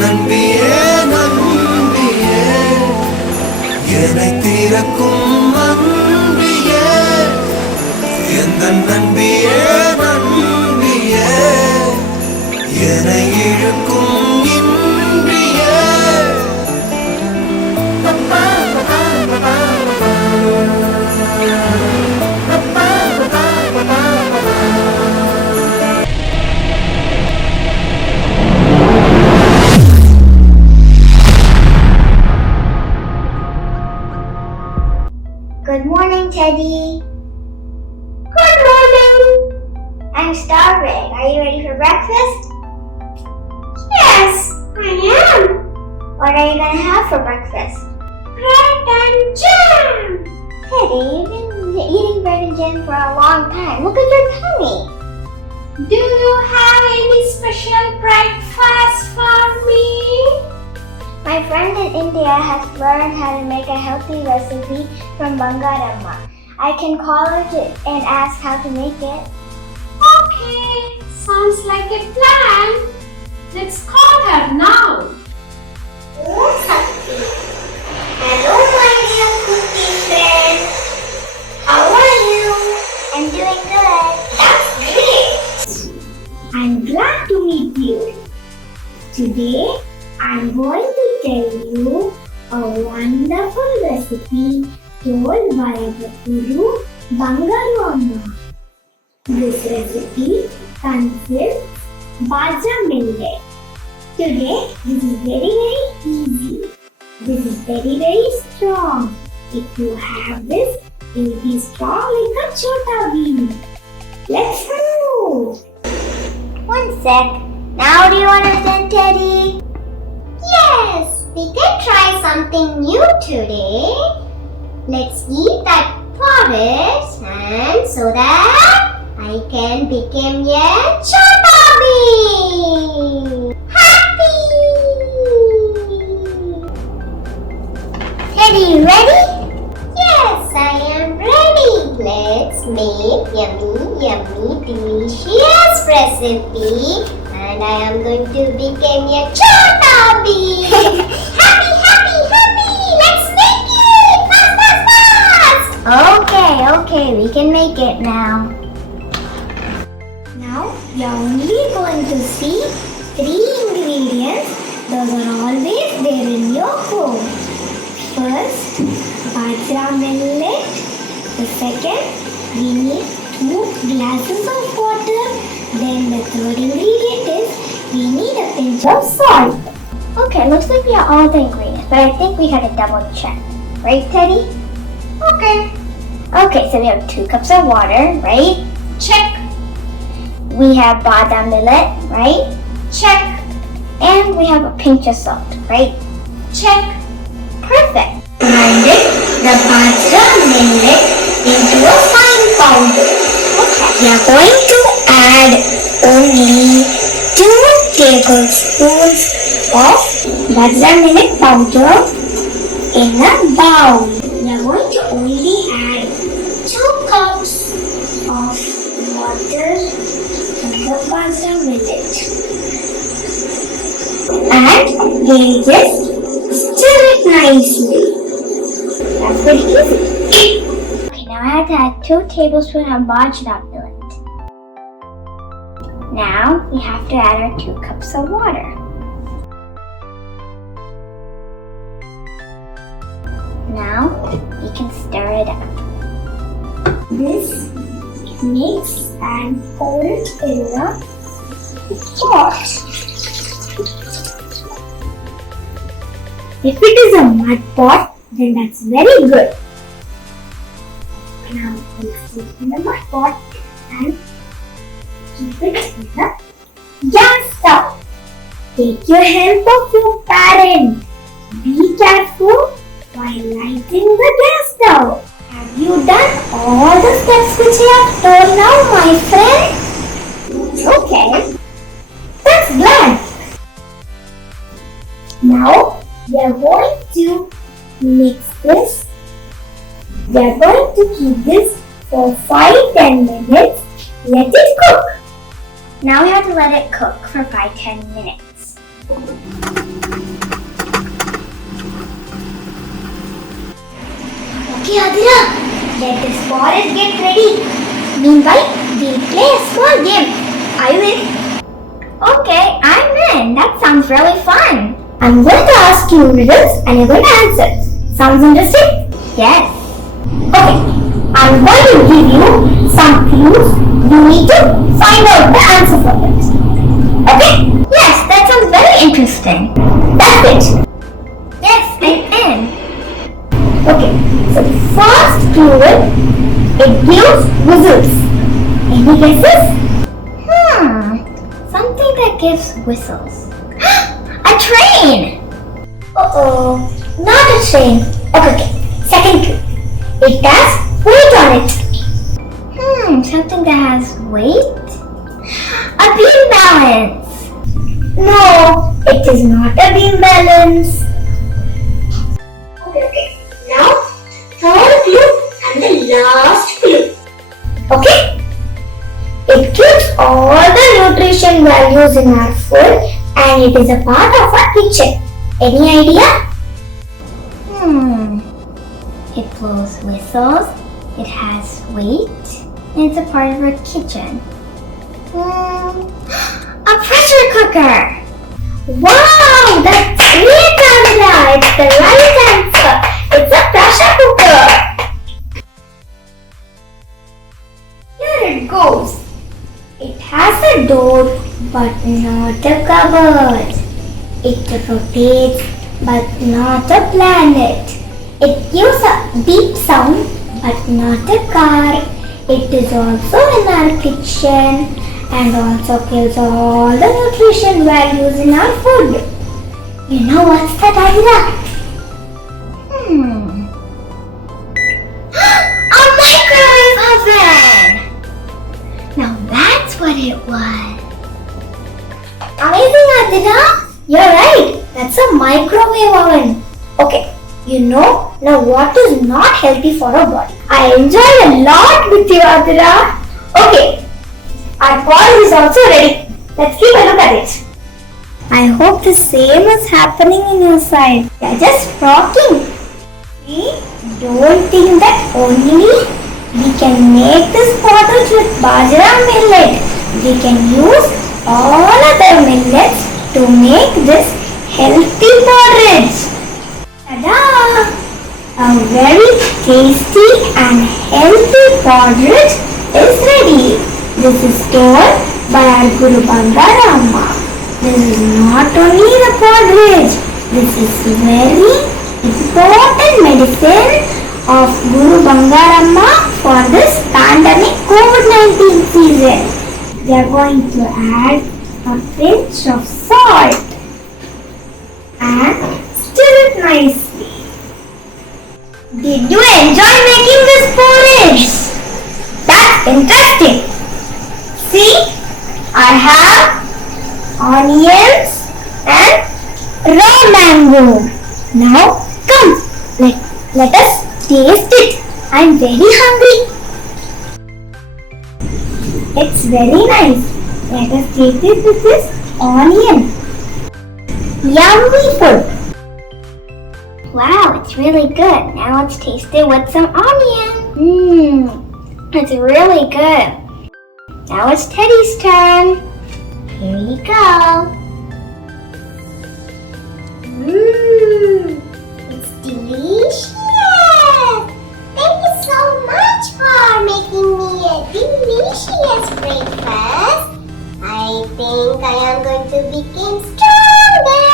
நண்பியே நண்பியே என்னை தீரக்கும் நண்பியே எந்த நண்பியே நண்பியே என்னை இழுக்கும் இன்பியே. Good morning, Teddy. Good morning. I'm starving. Are you ready for breakfast? Yes, I am. What are you going to have for breakfast? Bread and jam. Teddy, you've been eating bread and jam for a long time. Look at your tummy. Do you have any special breakfast for me? My friend in India has learned how to make a healthy recipe from Bangaru Amma. I can call her and ask how to make it. Okay, sounds like a plan. Let's call her now. Hello, my dear cookie friend. How are you? I'm doing good. That's great. I'm glad to meet you. Today, I'm going to tell you a wonderful recipe told by the Guru Bangaru Amma. This recipe consists bajra millet. Today, this is very easy. This is very strong. If you have this, it will be strong like a chota bean. Let's go. One sec. Now do you understand, Teddy? Yes, we can try something new today. Let's eat that porridge and so that I can become a chota bean. Happy! Teddy, you ready? Yes, I am ready. Let's make yummy, delicious recipe. And I am going to become a chota bean. Happy! Let's make it! Fast! Okay, we can make it now. Now, we are only going to see 3 ingredients. Those are always there in your home. First, bajra millet. The second, we need 2 glasses of water. Then the third ingredient is we need a pinch of salt. Okay, looks like we have all the ingredients, but I think we had to double check. Right, Teddy? Okay, so we have 2 cups of water, right? Check. We have badam millet, right? Check. And we have a pinch of salt, right? Check. Perfect. Grinded the bajra millet into a fine powder. Okay. We are going to add only 2 tablespoons of bajra millet powder in a bowl. We are going to only add 2 cups of water in the bajra millet. And we'll just stir it nicely. That's pretty easy. Okay, now I have to add 2 tablespoons of bajra millet. Now we have to add our 2 cups of water. Now we can stir it up. This mix and pour it in a pot. If it is a mud pot, then that's very good. Now we'll put it in the mud pot and keep it in the gas stove. Take your help of your parent. Be careful while lighting the gas stove. Have you done all the steps which I have told now, my friend? Okay. That's glad. Now we are going to mix this. We are going to keep this for 5-10 minutes. Let it cook. Now we have to let it cook for 5-10 minutes. Okay, Adira, let this forest get ready. Meanwhile, we'll play a small game. Are you in? Okay, I'm in. That sounds really fun. I'm going to ask you riddles and you're going to answer. Sounds interesting? Yes. Okay, I'm going to give you some clues. You need to find out the answer for it. Okay? Yes, that sounds very interesting. That's it. Yes, I'm in. Okay, so the first clue is it gives whistles. Any guesses? Something that gives whistles. A train! Uh-oh, not a train. Okay. Second clue. It has weight on it. Something that has weight? A beam balance. No, it is not a beam balance. Okay. Now, third clue and the last clue. Okay? It gives all the nutrition values in our food and it is a part of our kitchen. Any idea? It blows whistles, it has weight, and it's a part of our kitchen. A pressure cooker! Wow! That's great, Amira! It's the right answer! It's a pressure cooker! Here it goes. It has a door but not a cupboard. It rotates but not a planet. It gives a beep sound but not a car. It is also in our kitchen and also gives all the nutrition values in our food. You know what's that, Adira? A microwave oven! Now that's what it was. Amazing, Adira! You're right. That's a microwave oven. Okay, you know now what is not healthy for our body. I enjoyed a lot with you, Adira. Okay, our ball is also ready. Let's keep a look at it. I hope the same is happening in your side. You're just rocking. See, don't think that only we can make this porridge with bajra millet. We can use all other millets to make this healthy porridge. Ta-da! A very tasty and healthy porridge is ready. This is told by our Guru Bangaru Amma. This is not only the porridge. This is very important medicine of Guru Bangaru Amma for this pandemic COVID-19 season. We are going to add a pinch of salt and stir it nicely. Did you enjoy making this porridge? That's interesting. See, I have onions and raw mango. Now come, let us taste it. I'm very hungry. It's very nice. Let us taste it with this onion. Yummy food. Wow, it's really good. Now let's taste it with some onion. It's really good. Now it's Teddy's turn. Here you go. It's delicious. Thank you so much for making me a delicious breakfast. I think I am going to become stronger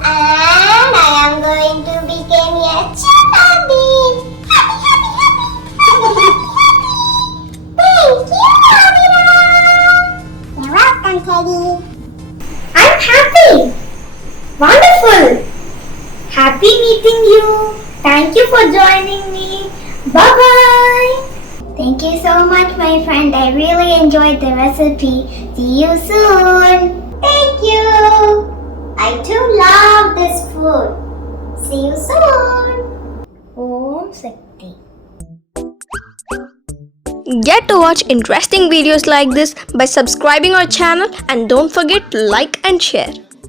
and I am going to become a chubby. Thank you, Amira. You're welcome, Teddy. I'm happy. Wonderful. Happy meeting you. Thank you for joining me. Bye-bye. Thank you so much, my friend. I really enjoyed the recipe. See you soon. Thank you. I too love this food. See you soon. Om Shakti. Get to watch interesting videos like this by subscribing our channel and don't forget to like and share.